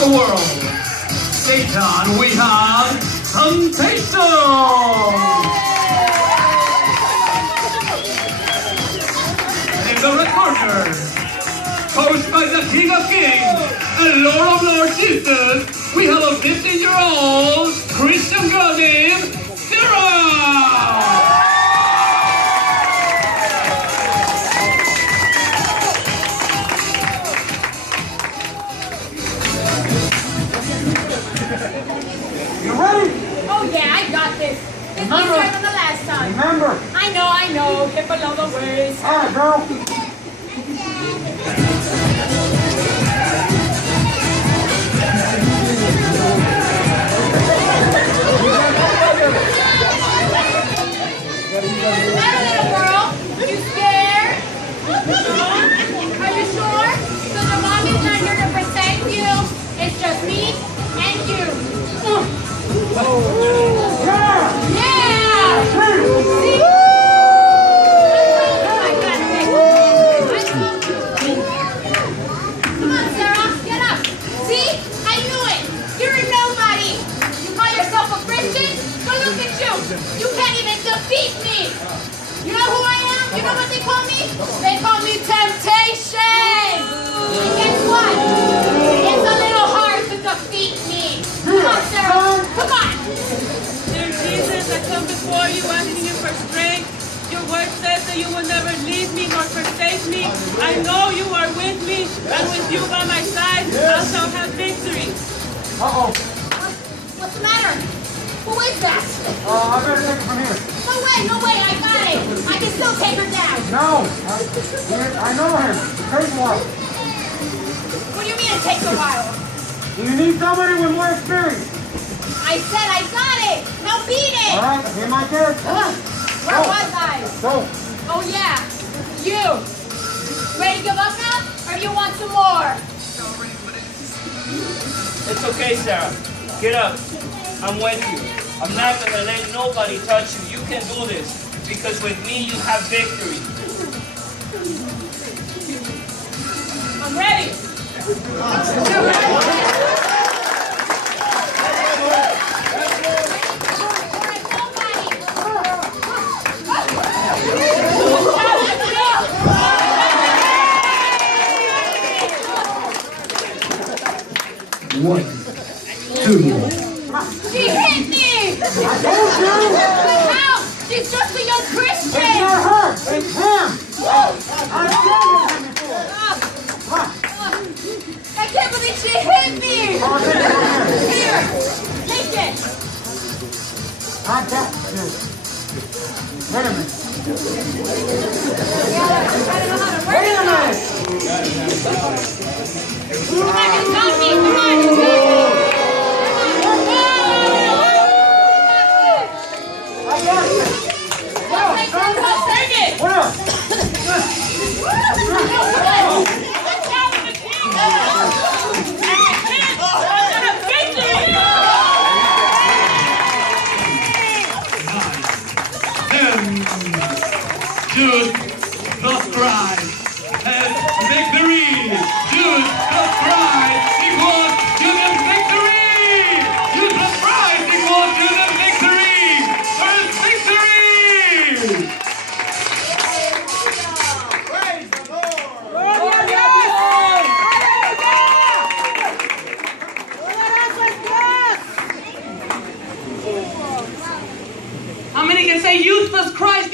of the world. Satan, we have temptation. In the recorder, coached by the King of Kings and Lord of Lords Jesus, we have a 15-year-old Christian girl named Sarah. Oh yeah, I got this. It's easier than the last time. Remember. I know. Hip below the waist. All right, girl. Hey, little girl. You scared? Are you sure? So the mommy's not here to protect you. It's just me and you. Yeah! Yeah! See? I got this. Come on, Sarah. Get up. See? I knew it. You're a nobody. You call yourself a Christian? But look at you. You can't even defeat me. You know who I am? You know what they call me? They call me temptation. And guess what? It's a little hard to defeat me. Come on, Sarah. Come on. Dear Jesus, I come before you asking you for strength. Your word says that you will never leave me nor forsake me. I know you are with me, and with you by my side, I shall have victory. Uh-oh. What's the matter? Who is that? I better take it from here. No way, I got it. I can still take her down. No. I know him. It takes a while. What do you mean it takes a while? You need somebody with more experience. I said I got it. Now beat it. All right, be my kid. Where was I? Go. Oh yeah, you. Ready to give up now? Or do you want some more? It's okay, Sarah. Get up. I'm with you. I'm not going to let nobody touch you. You can do this. Because with me, you have victory. I'm ready. One, two. She hit me! I told you. How? She's just a young Christian! It's not her. It's him. I've seen him before. I can't believe she hit me! Oh, take it from here. Here! Take it! I got this. Wait a minute. Wait a minute. Come on, Tommy! Come on! I got this. Take it! Where? Jesus Christ has victory! Jesus Christ equals human victory! Jesus Christ equals human victory! First victory! Praise the Lord. How many can say useless Christ